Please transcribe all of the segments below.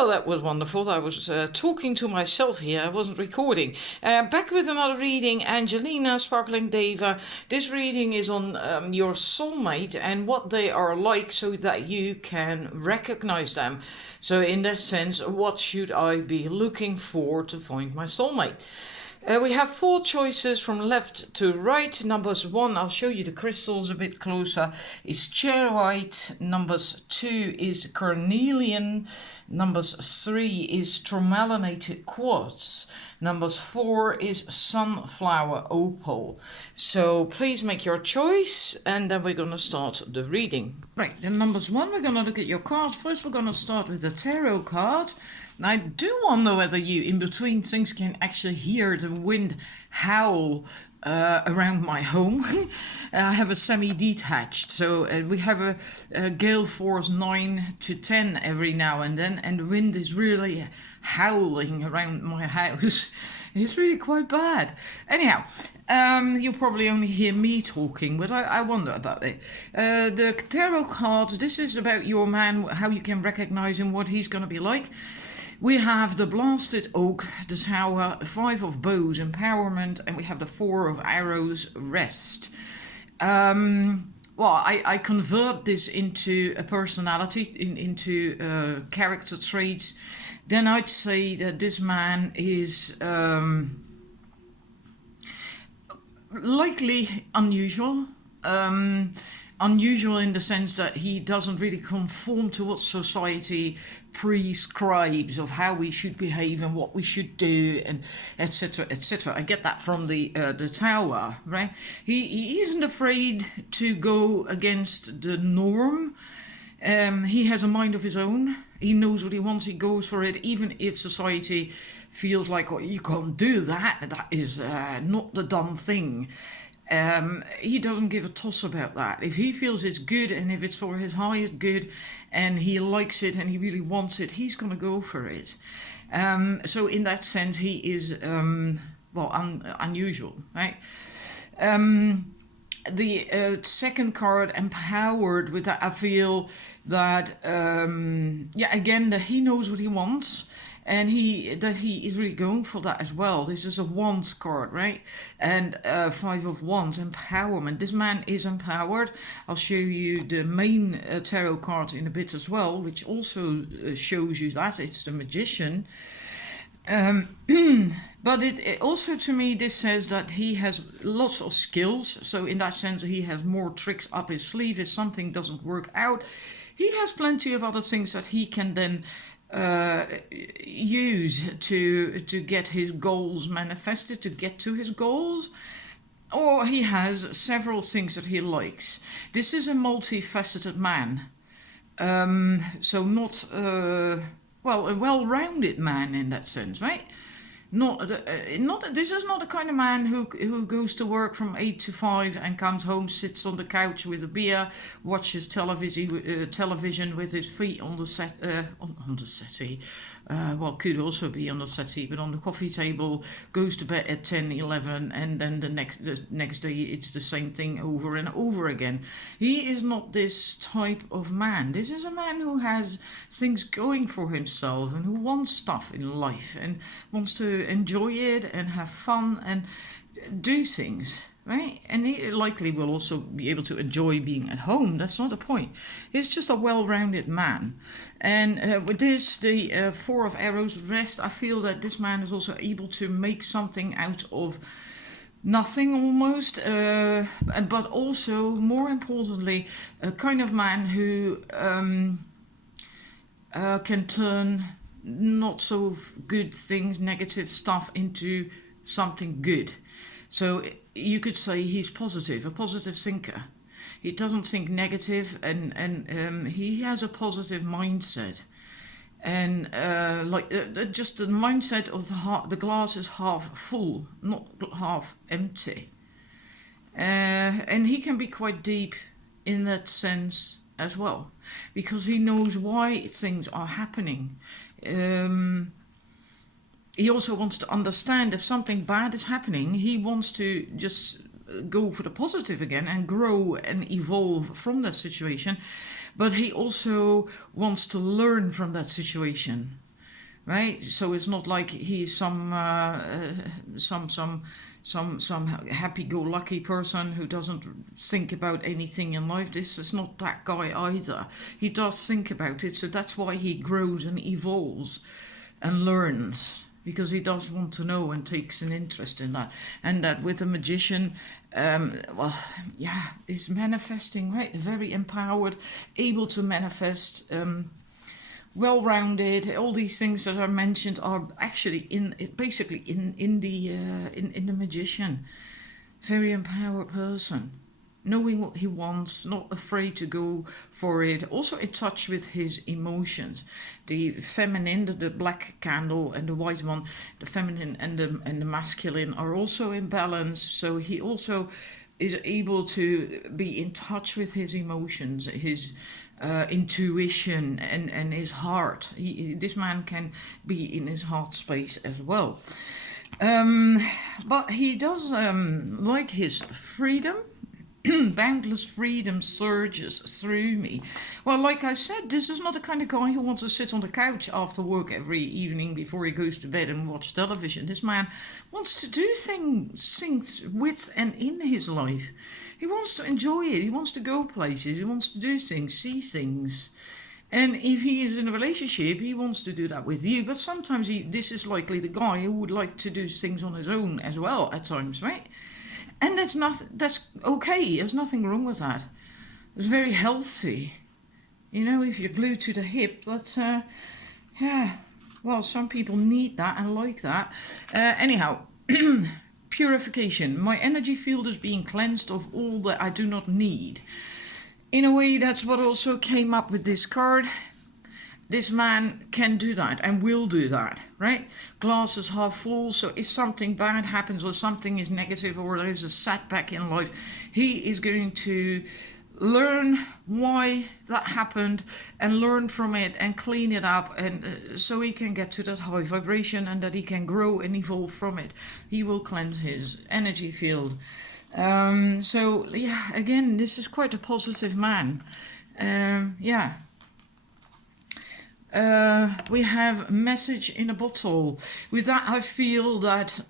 Well, that was wonderful. I was talking to myself here. I wasn't recording. Back with another reading, Angelina, Sparkling Deva. This reading is on your soulmate and what they are like so that you can recognize them. So in that sense, what should I be looking for to find my soulmate? We have 4 choices from left to right. Numbers 1, I'll show you the crystals a bit closer, is charoite. Numbers 2 is carnelian. Numbers 3 is tourmalinated quartz. Numbers 4 is sunflower opal. So please make your choice and then we're going to start the reading. Right, then numbers 1, we're going to look at your cards. First we're going to start with the tarot card. And I do wonder whether you, in between things, can actually hear the wind howl around my home. I have a semi-detached, so we have a gale force 9 to 10 every now and then, and the wind is really howling around my house. It's really quite bad. Anyhow, you'll probably only hear me talking, but I wonder about it. The tarot cards, this is about your man, how you can recognize him, what he's going to be like. We have the Blasted Oak, the Tower, 5 of Bows, Empowerment, and we have the 4 of Arrows, Rest. Well, I convert this into a personality, into character traits. Then I'd say that this man is likely unusual. Unusual in the sense that he doesn't really conform to what society prescribes of how we should behave and what we should do, and etc., etc. I get that from the Tower, right? He isn't afraid to go against the norm. He has a mind of his own. He knows what he wants. He goes for it, even if society feels like, oh, you can't do that. That is not the done thing. He doesn't give a toss about that. If he feels it's good and if it's for his highest good and he likes it and he really wants it, he's going to go for it. So in that sense, he is, unusual, right? The second card, Empowered, with that, I feel that, again, that he knows what he wants. And he is really going for that as well. This is a Wands card, right? And 5 of Wands, Empowerment. This man is empowered. I'll show you the main tarot card in a bit as well, which also shows you that. It's the Magician. But it also, to me, this says that he has lots of skills. So in that sense, he has more tricks up his sleeve. If something doesn't work out, he has plenty of other things that he can then use to get his goals manifested, to get to his goals. Or he has several things that he likes. This is a multifaceted man. So not, a well-rounded man in that sense, right? This is not the kind of man who goes to work from 8 to 5 and comes home, sits on the couch with a beer, watches television with his feet on the settee. Could also be on the settee, but on the coffee table, goes to bed at 10, 11, and then the next day it's the same thing over and over again. He is not this type of man. This is a man who has things going for himself and who wants stuff in life and wants to enjoy it and have fun and do things. Right? And he likely will also be able to enjoy being at home. That's not the point. He's just a well-rounded man. And with this, the 4 of Arrows, Rest, I feel that this man is also able to make something out of nothing almost. But also, more importantly, a kind of man who can turn not so good things, negative stuff, into something good. So you could say he's positive, a positive thinker. He doesn't think negative, and he has a positive mindset. And just the mindset of the glass is half full, not half empty. And he can be quite deep in that sense as well, because he knows why things are happening. He also wants to understand if something bad is happening, he wants to just go for the positive again and grow and evolve from that situation. But he also wants to learn from that situation. right? So it's not like he's some happy-go-lucky person who doesn't think about anything in life. This is not that guy either. He does think about it, so that's why he grows and evolves and learns, because he does want to know and takes an interest in that. And that with a magician, is manifesting, right? Very empowered, able to manifest, well-rounded. All these things that are mentioned are actually in the magician. Very empowered person, knowing what he wants, not afraid to go for it, also in touch with his emotions. The feminine, the black candle, and the white one, the feminine and the masculine are also in balance, so he also is able to be in touch with his emotions, his intuition, and his heart. This man can be in his heart space as well. But he does like his freedom. Boundless freedom surges through me. Well, like I said, this is not the kind of guy who wants to sit on the couch after work every evening before he goes to bed and watch television. This man wants to do things with and in his life. He wants to enjoy it. He wants to go places. He wants to do things, see things. And if he is in a relationship, he wants to do that with you. But sometimes this is likely the guy who would like to do things on his own as well at times, right? And that's okay. There's nothing wrong with that. It's very healthy. You know, if you're glued to the hip, that's, well, some people need that and like that. Anyhow, purification. My energy field is being cleansed of all that I do not need. In a way, that's what also came up with this card. This man can do that and will do that, right? Glass is half full, so if something bad happens or something is negative or there's a setback in life, he is going to learn why that happened and learn from it and clean it up, and so he can get to that high vibration and that he can grow and evolve from it. He will cleanse his energy field. So, yeah, again, this is quite a positive man. We have message in a bottle. With that, I feel that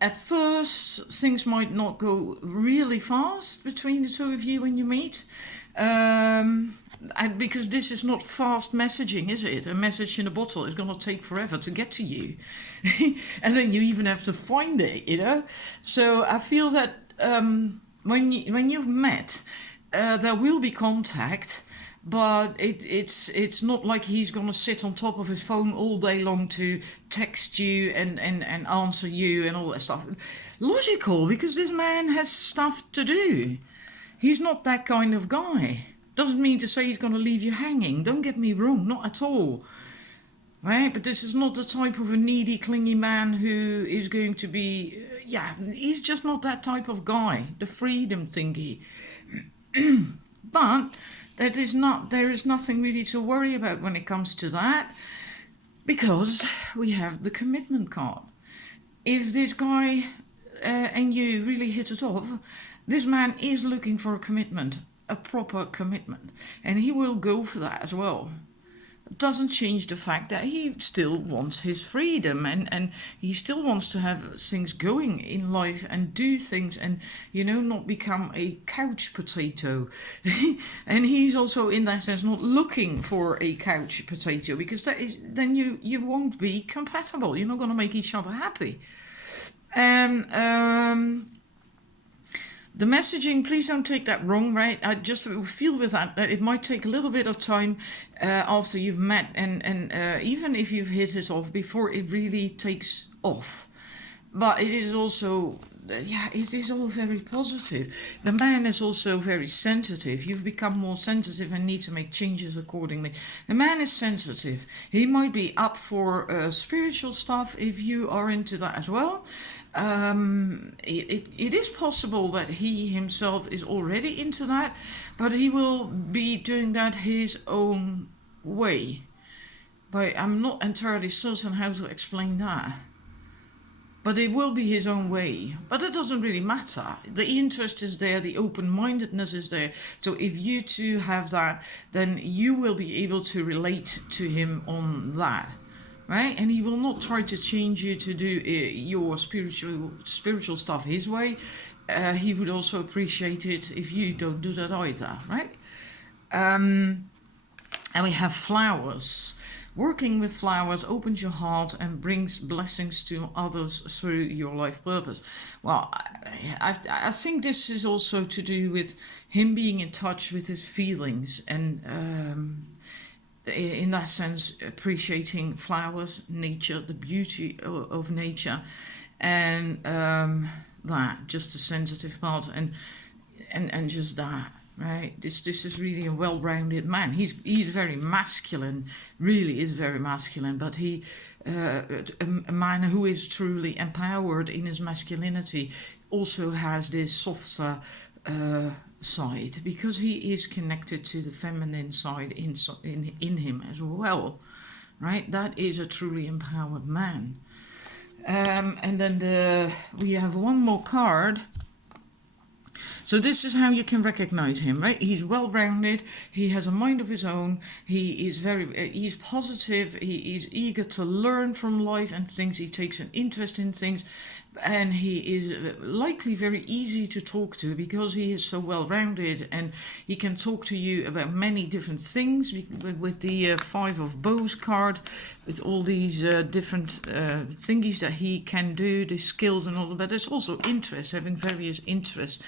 at first things might not go really fast between the two of you when you meet. Because this is not fast messaging, is it? A message in a bottle is going to take forever to get to you. And then you even have to find it, you know? So I feel that when you've met, there will be contact. But it's not like he's going to sit on top of his phone all day long to text you and answer you and all that stuff. Logical, because this man has stuff to do. He's not that kind of guy. Doesn't mean to say he's going to leave you hanging. Don't get me wrong, not at all. Right? But this is not the type of a needy, clingy man who is going to be... he's just not that type of guy. The freedom thingy. But... there is nothing really to worry about when it comes to that, because we have the commitment card. If this guy and you really hit it off, this man is looking for a commitment, a proper commitment, and he will go for that as well. It doesn't change the fact that he still wants his freedom and he still wants to have things going in life and do things and, you know, not become a couch potato. And he's also, in that sense, not looking for a couch potato, because then you won't be compatible. You're not going to make each other happy. The messaging, please don't take that wrong, right? I just feel with that it might take a little bit of time after you've met and even if you've hit it off before it really takes off. But it is also, it is all very positive. The man is also very sensitive. You've become more sensitive and need to make changes accordingly. The man is sensitive. He might be up for spiritual stuff if you are into that as well. It is possible that he himself is already into that, but he will be doing that his own way. But I'm not entirely certain how to explain that. but it will be his own way. But it doesn't really matter. The interest is there, the open-mindedness is there. So if you two have that, then you will be able to relate to him on that. Right? And he will not try to change you to do your spiritual stuff his way. He would also appreciate it if you don't do that either, right? And we have flowers. Working with flowers opens your heart and brings blessings to others through your life purpose. Well, I think this is also to do with him being in touch with his feelings and in that sense appreciating flowers, nature, the beauty of nature, and that, just the sensitive part, and just that. Right, this is really a well-rounded man. He's very masculine, really is very masculine, but he a man who is truly empowered in his masculinity also has this softer side, because he is connected to the feminine side in him as well. Right, that is a truly empowered man. And then we have one more card. So this is how you can recognize him, right? He's well-rounded. He has a mind of his own. He is he's positive. He is eager to learn from life and things. He takes an interest in things, and he is likely very easy to talk to because he is so well-rounded, and he can talk to you about many different things with the Five of Bows card, with all these different thingies that he can do, the skills and all that. But there's also interest, having various interests.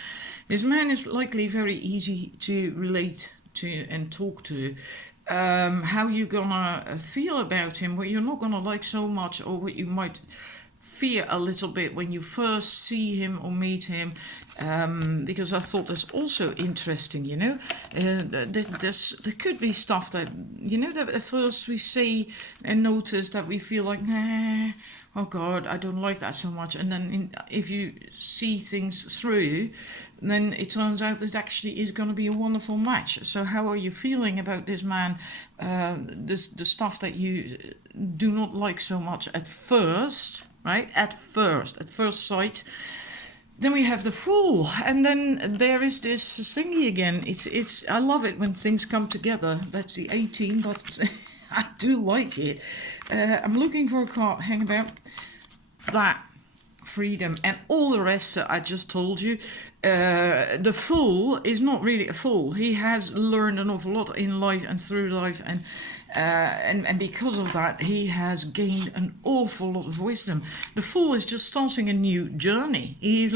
This man is likely very easy to relate to and talk to. How you gonna feel about him, what you're not gonna like so much, or what you might fear a little bit when you first see him or meet him, because I thought that's also interesting, you know. There could be stuff that, you know, that at first we see and notice that we feel like, nah, oh God, I don't like that so much. And then if you see things through, then it turns out that actually is going to be a wonderful match. So how are you feeling about this man? The stuff that you do not like so much at first, right? At first sight. Then we have the Fool, and then there is this thingy again. It's I love it when things come together. That's the 18, but I do like it. I'm looking for a card. Hang about that. Freedom and all the rest that I just told you. The Fool is not really a fool. He has learned an awful lot in life and through life, and because of that he has gained an awful lot of wisdom. The Fool is just starting a new journey. He's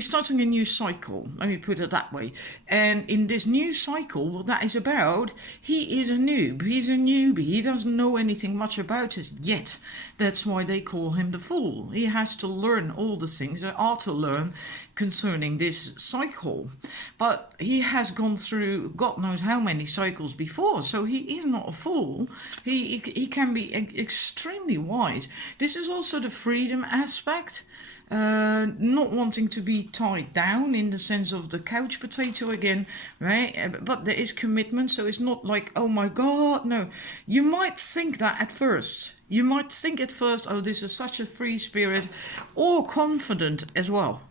starting a new cycle, let me put it that way. And in this new cycle, what that is about, he is a noob. He's a newbie. He doesn't know anything much about it yet. That's why they call him the Fool. He has to learn all the things that are to learn concerning this cycle, but he has gone through God knows how many cycles before, so he is not a fool. He can be extremely wise. This is also the freedom aspect, not wanting to be tied down in the sense of the couch potato again, right? But there is commitment, so it's not like, oh my God, no. You might think that at first. You might think at first, oh, this is such a free spirit, or confident as well.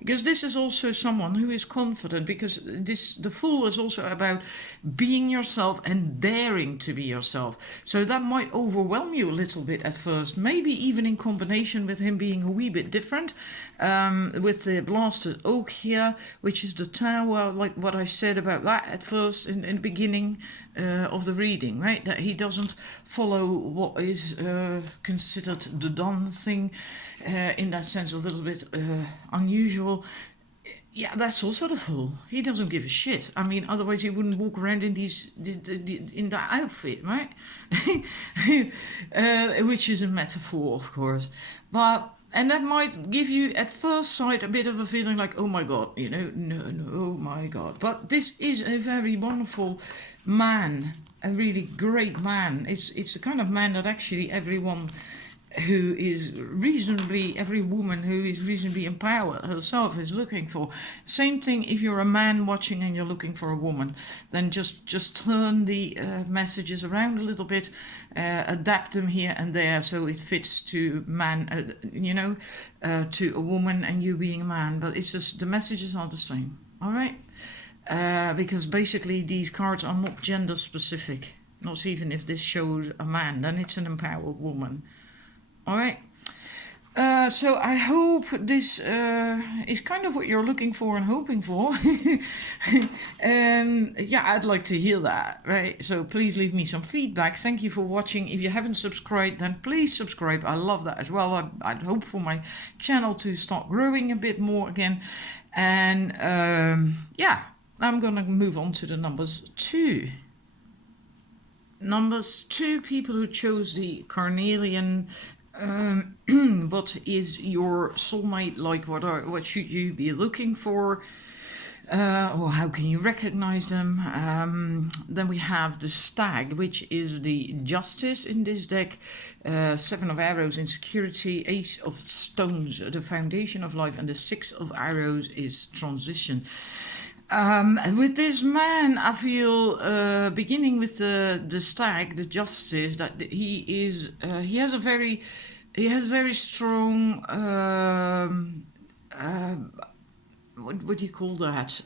Because this is also someone who is confident, because the Fool is also about being yourself and daring to be yourself. So that might overwhelm you a little bit at first, maybe even in combination with him being a wee bit different, with the blasted oak here, which is the tower, like what I said about that at first in the beginning of the reading, right? That he doesn't follow what is considered the done thing, in that sense a little bit unusual. Yeah, that's also the Fool. He doesn't give a shit. I mean, otherwise he wouldn't walk around in in that outfit, right? Which is a metaphor, of course. And that might give you at first sight a bit of a feeling like, oh my God, you know, no, oh my God. But this is a very wonderful man, a really great man. It's the kind of man that actually everyone who is reasonably, every woman who is reasonably empowered herself is looking for. Same thing if you're a man watching and you're looking for a woman, then just turn the messages around a little bit, adapt them here and there so it fits to man, to a woman and you being a man, but it's just the messages are the same. All right, because basically these cards are not gender specific. Not even if this shows a man, then it's an empowered woman. All right. So I hope this is kind of what you're looking for and hoping for. Yeah, I'd like to hear that, right? So please leave me some feedback. Thank you for watching. If you haven't subscribed, then please subscribe. I love that as well. I'd hope for my channel to start growing a bit more again. And yeah, I'm going to move on to the numbers 2. Numbers 2, people who chose the carnelian. What is your soulmate like? What should you be looking for? Or how can you recognize them? Then we have the stag, which is the justice in this deck. 7 of arrows, insecurity. Ace of stones, the foundation of life. And the 6 of arrows is transition. With this man, I feel, beginning with the stag, the justice, that he has very strong, what do you call that?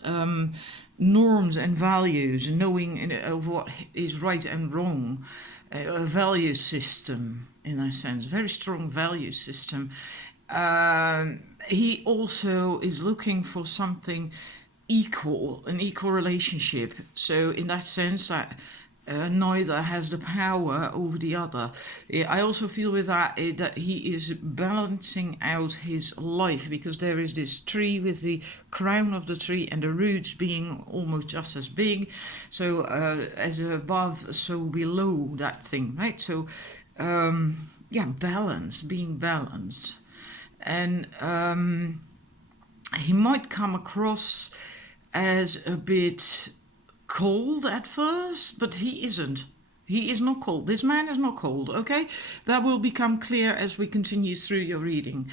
Norms and values, knowing of what is right and wrong, a value system in a sense, very strong value system. He also is looking for something an equal relationship. So in that sense, that neither has the power over the other. I also feel with that that he is balancing out his life, because there is this tree with the crown of the tree and the roots being almost just as big. So as above, so below that thing, right? So yeah, being balanced. And he might come across as a bit cold at first, but he isn't. He is not cold. This man is not cold, okay? That will become clear as we continue through your reading.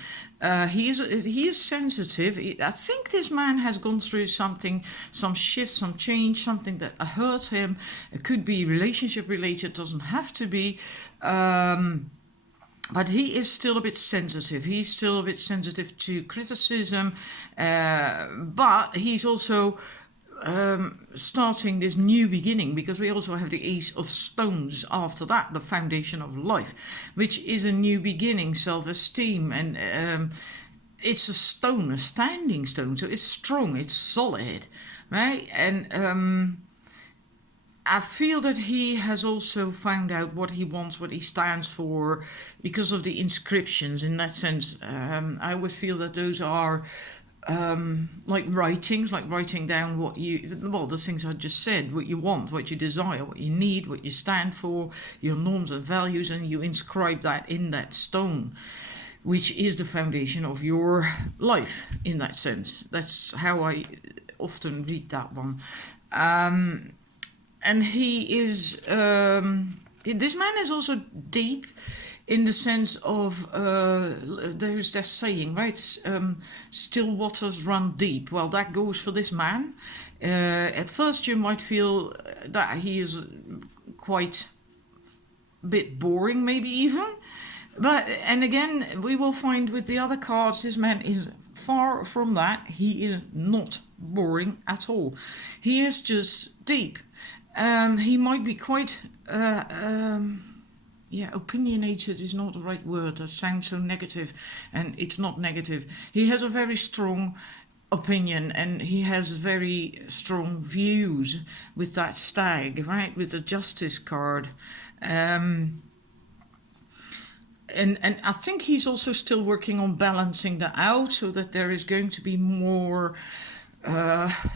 He is sensitive. I think this man has gone through something, some shift, some change, something that hurt him. It could be relationship related, doesn't have to be. But he is still a bit sensitive. He's still a bit sensitive to criticism. But he's also starting this new beginning, because we also have the Ace of Stones after that, the foundation of life, which is a new beginning, self-esteem. And it's a stone, a standing stone. So it's strong, it's solid, right? And I feel that he has also found out what he wants, what he stands for, because of the inscriptions. In that sense, I always feel that those are like writings, like writing down the things I just said, what you want, what you desire, what you need, what you stand for, your norms and values, and you inscribe that in that stone, which is the foundation of your life, in that sense. That's how I often read that one. And he is, this man is also deep, in the sense of, there's that saying, right? Still waters run deep. Well, that goes for this man. At first you might feel that he is quite a bit boring, maybe even. And again, we will find with the other cards, this man is far from that. He is not boring at all. He is just deep. He might be quite, opinionated is not the right word. That sounds so negative, and it's not negative. He has a very strong opinion, and he has very strong views with that stag, right? With the Justice card. And I think he's also still working on balancing that out, so that there is going to be more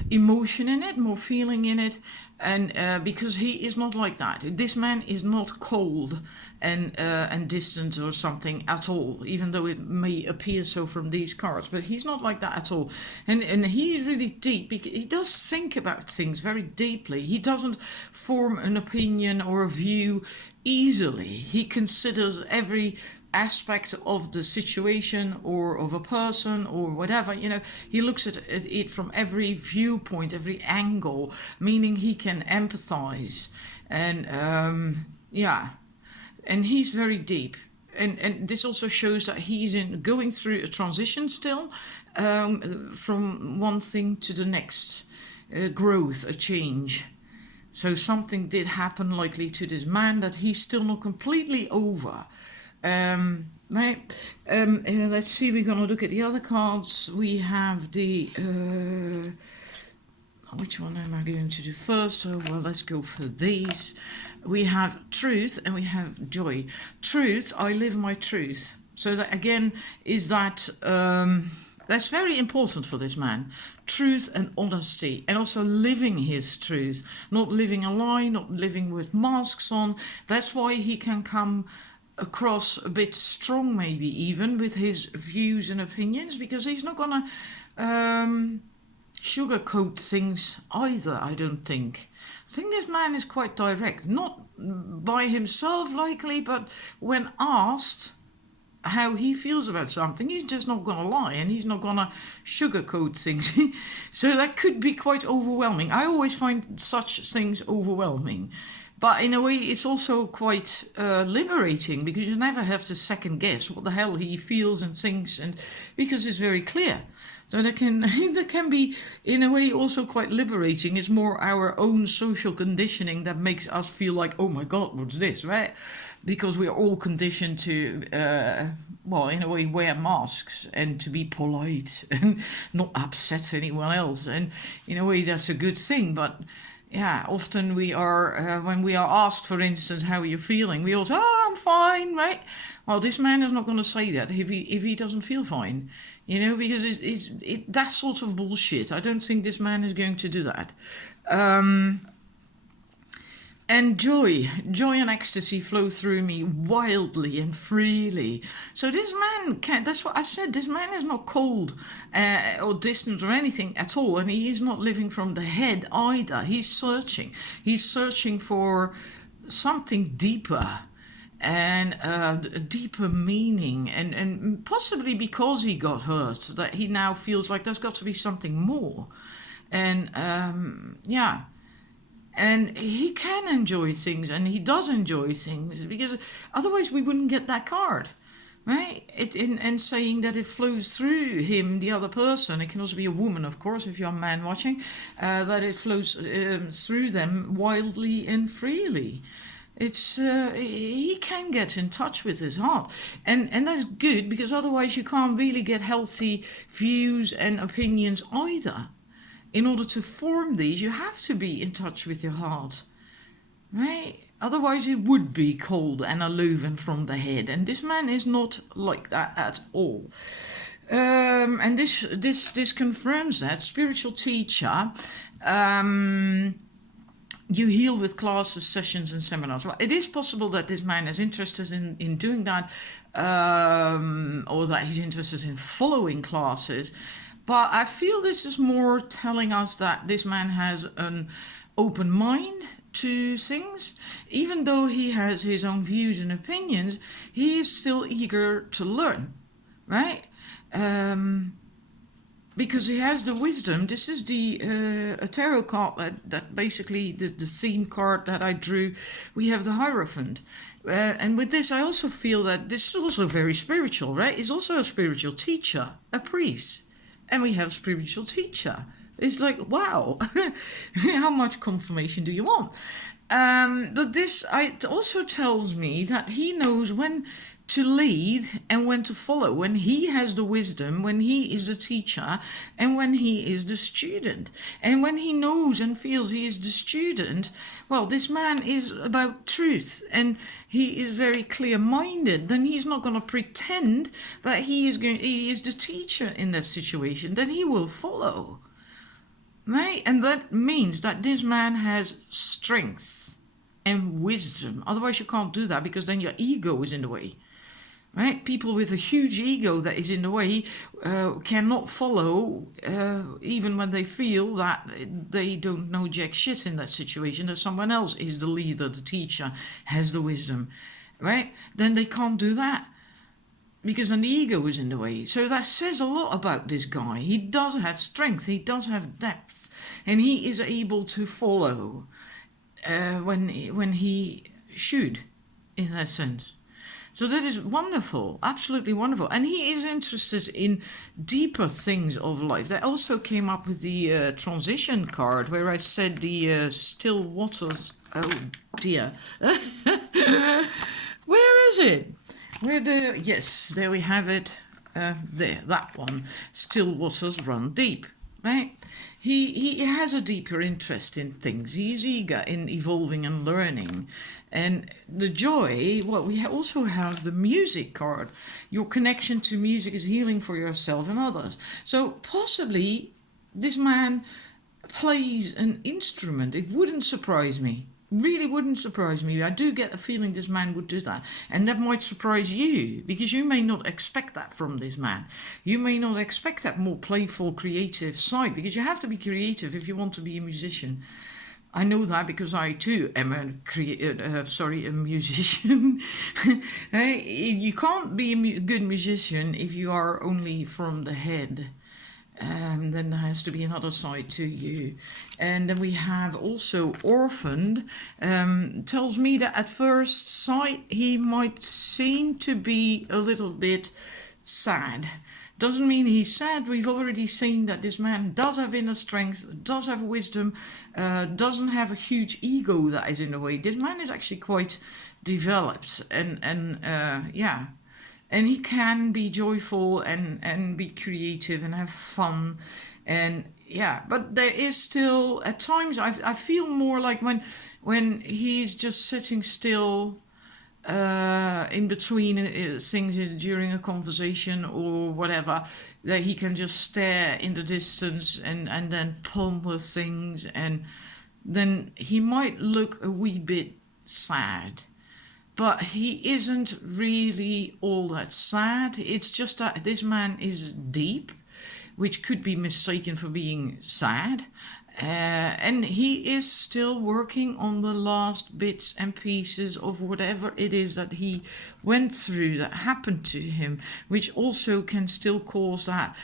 emotion in it, more feeling in it. And because he is not like that. This man is not cold and distant or something at all, even though it may appear so from these cards. But he's not like that at all. And he is really deep. He does think about things very deeply. He doesn't form an opinion or a view easily. He considers every aspect of the situation or of a person or whatever. He looks at it from every viewpoint, every angle, meaning he can empathize. And and he's very deep. And this also shows that he's going through a transition still, from one thing to the next, growth, a change. So something did happen likely to this man that he's still not completely over. Right? Let's see, we're going to look at the other cards. We have the... which one am I going to do first? Oh, well, let's go for these. We have truth and we have joy. Truth, I live my truth. So that again is that... that's very important for this man. Truth and honesty, and also living his truth, not living a lie, not living with masks on. That's why he can come across a bit strong, maybe even with his views and opinions, because he's not gonna sugarcoat things either, I don't think. I think this man is quite direct, not by himself likely, but when asked how he feels about something, he's just not going to lie, and he's not going to sugarcoat things. So that could be quite overwhelming. I always find such things overwhelming. But in a way, it's also quite liberating, because you never have to second guess what the hell he feels and thinks, and because it's very clear. So that can be, in a way, also quite liberating. It's more our own social conditioning that makes us feel like, oh my God, what's this, right? Because we are all conditioned to, in a way, wear masks and to be polite and not upset anyone else. And in a way, that's a good thing. But yeah, often we are, when we are asked, for instance, how are you feeling? We all say, oh, I'm fine, right? Well, this man is not going to say that if he doesn't feel fine, because that's sort of bullshit. I don't think this man is going to do that. And joy and ecstasy flow through me wildly and freely. So this man that's what I said, this man is not cold or distant or anything at all. And he is not living from the head either. He's searching for something deeper and a deeper meaning. And possibly because he got hurt, that he now feels like there's got to be something more. And And he can enjoy things, and he does enjoy things, because otherwise we wouldn't get that card, right? And saying that it flows through him, the other person. It can also be a woman, of course, if you're a man watching, that it flows through them wildly and freely. It's he can get in touch with his heart, and that's good, because otherwise you can't really get healthy views and opinions either. In order to form these, you have to be in touch with your heart, right? Otherwise, it would be cold and aloof and from the head. And this man is not like that at all. And this confirms that. Spiritual teacher, you heal with classes, sessions, and seminars. Well, it is possible that this man is interested in doing that, or that he's interested in following classes. But I feel this is more telling us that this man has an open mind to things. Even though he has his own views and opinions, he is still eager to learn, right? Because he has the wisdom. This is a tarot card that basically the theme card that I drew. We have the Hierophant. And with this, I also feel that this is also very spiritual, right? He's also a spiritual teacher, a priest. And we have spiritual teacher. It's like, wow, how much confirmation do you want? But this it also tells me that he knows when to lead and when to follow, when he has the wisdom, when he is the teacher, and when he is the student. And when he knows and feels he is the student, well, this man is about truth, and he is very clear-minded. Then he's not going to pretend that he is the teacher in that situation. Then he will follow, right? And that means that this man has strength and wisdom. Otherwise, you can't do that, because then your ego is in the way. Right? People with a huge ego that is in the way cannot follow, even when they feel that they don't know jack shit in that situation, that someone else is the leader, the teacher, has the wisdom, right? Then they can't do that. because an ego is in the way. So that says a lot about this guy. He does have strength, he does have depth, and he is able to follow when he should, in that sense. So that is wonderful, absolutely wonderful. And he is interested in deeper things of life. That also came up with the transition card, where I said the still waters. Oh dear. Where is it? Yes, there we have it. There, that one. Still waters run deep, right? He has a deeper interest in things. He's eager in evolving and learning. And the joy, well, we also have the music card. Your connection to music is healing for yourself and others. So possibly this man plays an instrument. It wouldn't surprise me. Really wouldn't surprise me. I do get a feeling this man would do that. And that might surprise you, because you may not expect that from this man. You may not expect that more playful, creative side, because you have to be creative if you want to be a musician. I know that because I too am a musician. You can't be a good musician if you are only from the head. Then there has to be another side to you. And then we have also orphaned. Tells me that at first sight he might seem to be a little bit sad. Doesn't mean he's sad. We've already seen that this man does have inner strength, does have wisdom, doesn't have a huge ego that is in the way. This man is actually quite developed, and yeah. And he can be joyful and be creative and have fun. And yeah, but there is still, at times, I feel more like when he's just sitting still in between things during a conversation or whatever, that he can just stare in the distance and then ponder things. And then he might look a wee bit sad. But he isn't really all that sad. It's just that this man is deep, which could be mistaken for being sad. And he is still working on the last bits and pieces of whatever it is that he went through, that happened to him, which also can still cause that.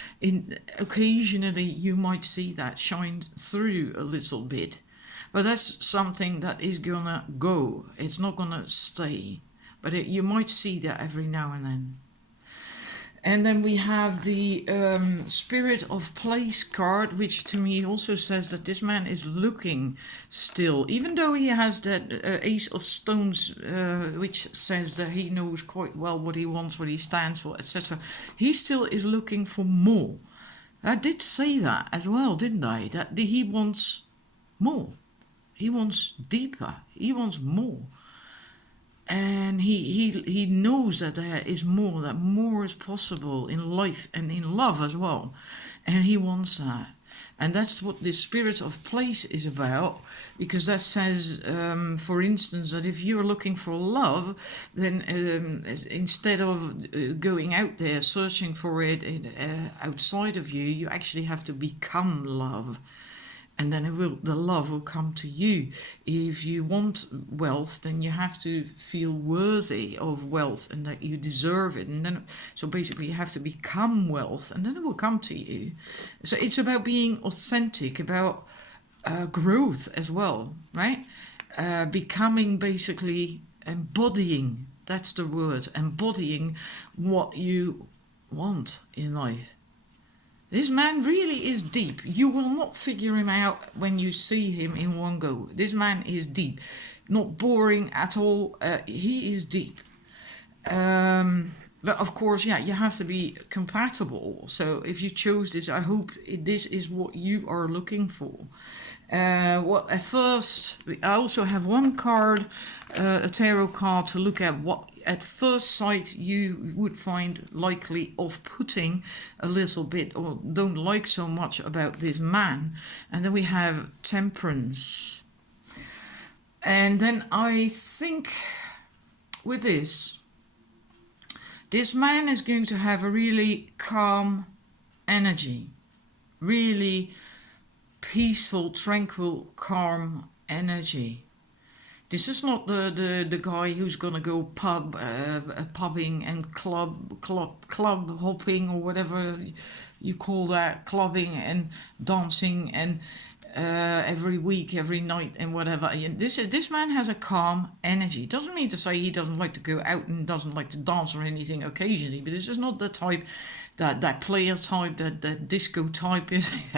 Occasionally you might see that shine through a little bit. But that's something that is gonna go. It's not gonna stay. But you might see that every now and then. And then we have the Spirit of Place card, which to me also says that this man is looking still. Even though he has that Ace of Stones, which says that he knows quite well what he wants, what he stands for, etc. He still is looking for more. I did say that as well, didn't I? That he wants more. He wants deeper. He wants more. And he knows that there is more, that more is possible in life and in love as well. And he wants that. And that's what this Spirit of Place is about, because that says, for instance, that if you're looking for love, then instead of going out there searching for it outside of you, you actually have to become love. And then the love will come to you. If you want wealth, then you have to feel worthy of wealth and that you deserve it. And then, so basically, you have to become wealth, and then it will come to you. So it's about being authentic, about growth as well, right? Becoming, basically, embodying. That's the word, embodying what you want in life. This man really is deep. You will not figure him out when you see him in one go. This man is deep. Not boring at all. He is deep. But of course, yeah, you have to be compatible. So if you chose this, I hope this is what you are looking for. What at first, I also have one card, a tarot card, to look at what at first sight you would find likely off-putting a little bit, or don't like so much about this man. And then we have Temperance. And then I think with this man is going to have a really calm energy, really peaceful, tranquil, calm energy. This is not the guy who's gonna go pubbing and club hopping or whatever you call that, clubbing and dancing and every week, every night, and whatever. And this man has a calm energy. Doesn't mean to say he doesn't like to go out and doesn't like to dance or anything occasionally, but this is not the type that player type, that disco type is.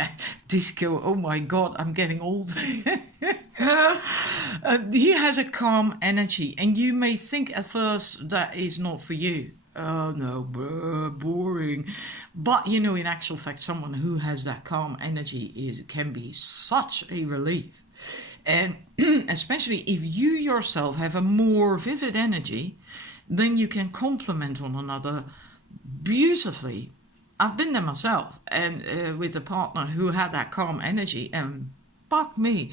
Disco, oh my god, I'm getting old. He has a calm energy, and you may think at first that is not for you. Oh no, boring. But you know, in actual fact, someone who has that calm energy can be such a relief. And especially if you yourself have a more vivid energy, then you can complement one another beautifully. I've been there myself, and with a partner who had that calm energy, and fuck me,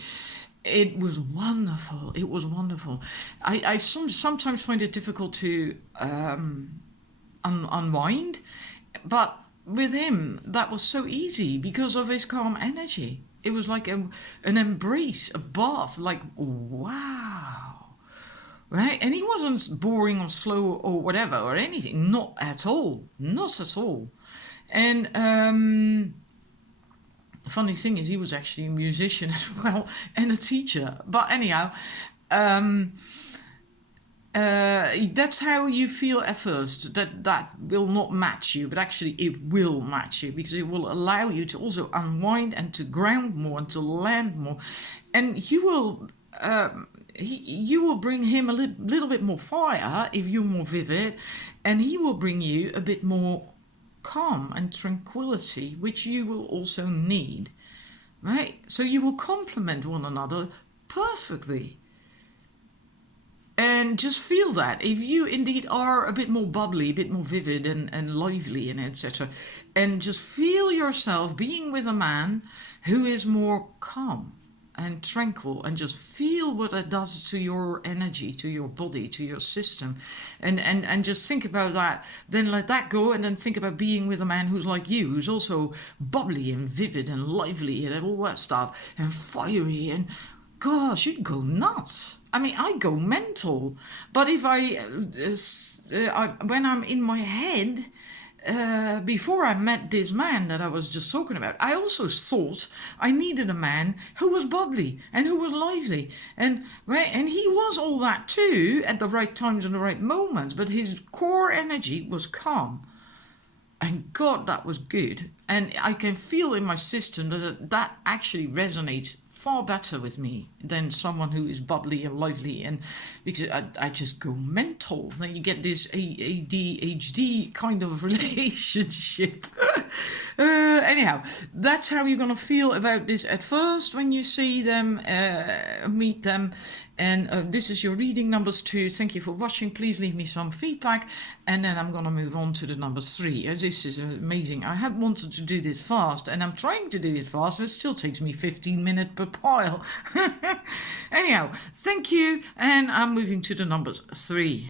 it was wonderful. It was wonderful. I sometimes find it difficult to unwind, but with him that was so easy because of his calm energy. It was like an embrace, a bath, like wow, right? And he wasn't boring or slow or whatever or anything, not at all, not at all. And the funny thing is, he was actually a musician as well and a teacher. But anyhow, that's how you feel at first, that will not match you, but actually it will match you, because it will allow you to also unwind and to ground more and to land more, and you will you will bring him a little bit more fire if you're more vivid, and he will bring you a bit more calm and tranquility, which you will also need, right? So you will complement one another perfectly. And just feel that if you indeed are a bit more bubbly, a bit more vivid and lively and etc., and just feel yourself being with a man who is more calm and tranquil, and just feel what it does to your energy, to your body, to your system, and just think about that, then let that go, and then think about being with a man who's like you, who's also bubbly and vivid and lively and all that stuff, and fiery, and gosh, you'd go nuts. I mean, I go mental. But if when I'm in my head, before I met this man that I was just talking about, I also thought I needed a man who was bubbly and who was lively, and he was all that too at the right times and the right moments. But his core energy was calm, and God, that was good. And I can feel in my system that actually resonates far better with me than someone who is bubbly and lively, and because I just go mental. Then you get this ADHD kind of relationship. Anyhow, that's how you're gonna feel about this at first when you see them, meet them. And this is your reading numbers 2. Thank you for watching. Please leave me some feedback, and then I'm gonna move on to the number 3. This is amazing. I have wanted to do this fast, and I'm trying to do it fast, and it still takes me 15 minutes per pile. Anyhow, thank you, and I'm moving to the numbers 3.